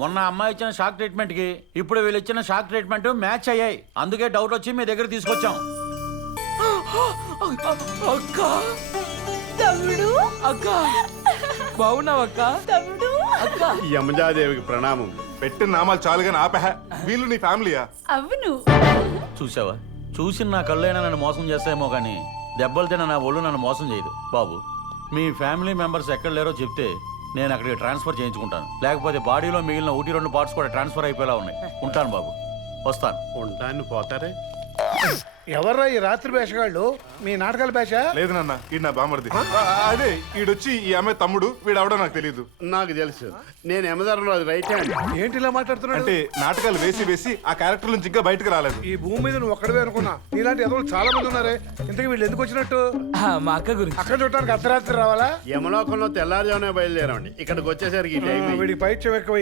మొన్న అమ్మాయి ఇచ్చిన షాక్ ట్రీట్మెంట్ కి ఇప్పుడు వీళ్ళు ఇచ్చిన షాక్ ట్రీట్మెంట్ మ్యాచ్ అయ్యాయి. అందుకే డౌట్ వచ్చి మీ దగ్గర తీసుకొచ్చాం. అక్క తమ్ముడు అక్క బాగున్నావక్క తమ్ముడు అక్క. యమజాదేవికి ప్రణామం. పెట్టిన నామాలు చాలుగా ఆపహ. వీళ్ళు నీ ఫ్యామిలీయా? అవును. చూసావా, చూసిన నా కళ్ళైనా నన్ను మోసం చేస్తాయేమో కానీ దెబ్బలు తిన నా ఒళ్ళు నన్ను మోసం చేయదు. బాబు, మీ ఫ్యామిలీ మెంబర్స్ ఎక్కడ లేరో చెప్తే నేను అక్కడికి ట్రాన్స్ఫర్ చేయించుకుంటాను. లేకపోతే బాడీలో మిగిలిన 1-2 పార్ట్స్ కూడా ట్రాన్స్ఫర్ అయిపోయేలా ఉన్నాయి. ఉంటాను బాబు, వస్తాను. ఉంటాను పోతారే. ఎవర్రా ఈ రాత్రి వేషగాళ్ళు? మీ నాటకాల వేష? లేదు నాన్న, ఈ నా బామర్ది. అదే ఈడొచ్చి ఈ అమ్మాయి తమ్ముడు, వీడవడో నాకు తెలియదు. నాకు తెలుసు, నేను యమధర్మరాజు రైట్ హ్యాండ్. ఏంటి ఇలా మాట్లాడుతున్నాడు? అంటే నాటకాలు వేసి వేసి ఆ క్యారెక్టర్ నుంచి ఇంకా బయటకు రాలేదు. ఈ భూమి మీద నువ్వు ఒక్కడవే అనుకున్నా. నీలాంటి ఎదవలు చాలా మంది ఉన్నారే. ఇంతకీ వీళ్ళు ఎందుకు వచ్చినట్టు? మా అక్క గురించి అక్కడ చూడటానికి అర్ధరాత్రి రావాలా? యమలోకంలో తెల్లారుజామునే బయలుదేరామండి. ఇక్కడికి వచ్చేసరికి ఈ టైం అయింది. వీడికి పైత్యం ఎక్కువ.